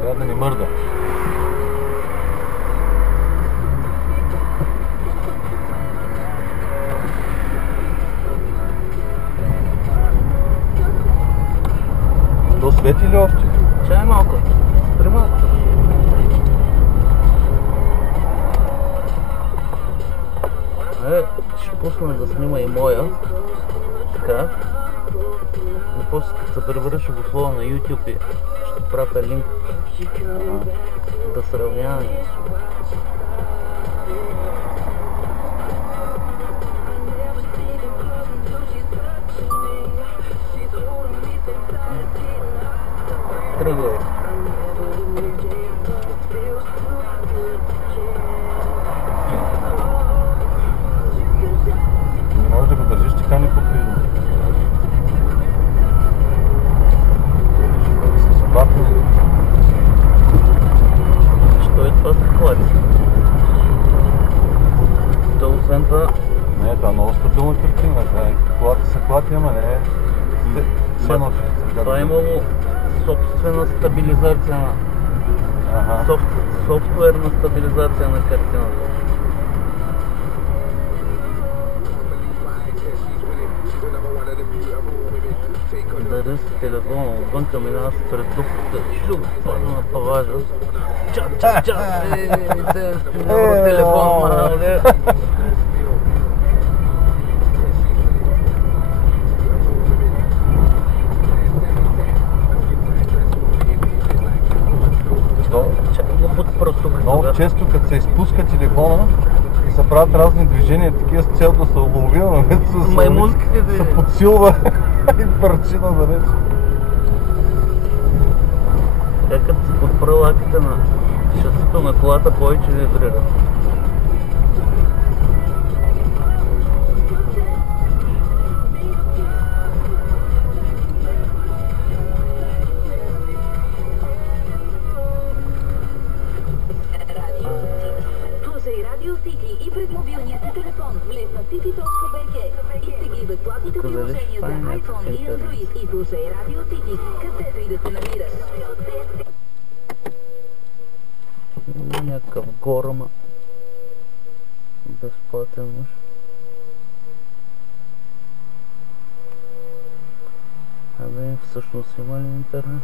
Трябва да ни мърда. То свети ли още? Чай малко. Спри малко. Ще пуснем да снима и моя. Така. И после като се превърши в услова на YouTube и ще пратя линк да сравняваме. Тръгвай. Не можеш да го държиш така неподвижно. Що е това се хлади? То освен това... Не, това е много стабилна картина. Колата се клати, ама не е... Това е имало собствена стабилизация на... Софтуерна стабилизация на картината. Държи си телефона отвънка, минава се пред дупката, шук, падна на паважа. Чак, телефон, мане. Много често, като се изпуска телефона, се правят разни движения, такива с цел да се улови, но вместо се подсилва и бърчи надалеч. Как като се подпра лаките на шасито на колата, повече вибрира. И през мобилния си телефон влез на city.bg и стегли безплатните приложения за iPhone и Android и слушай Radio City, където и да се намираш. Някакъв горма. Безплатен мъж. Абе, всъщност има ли интернет?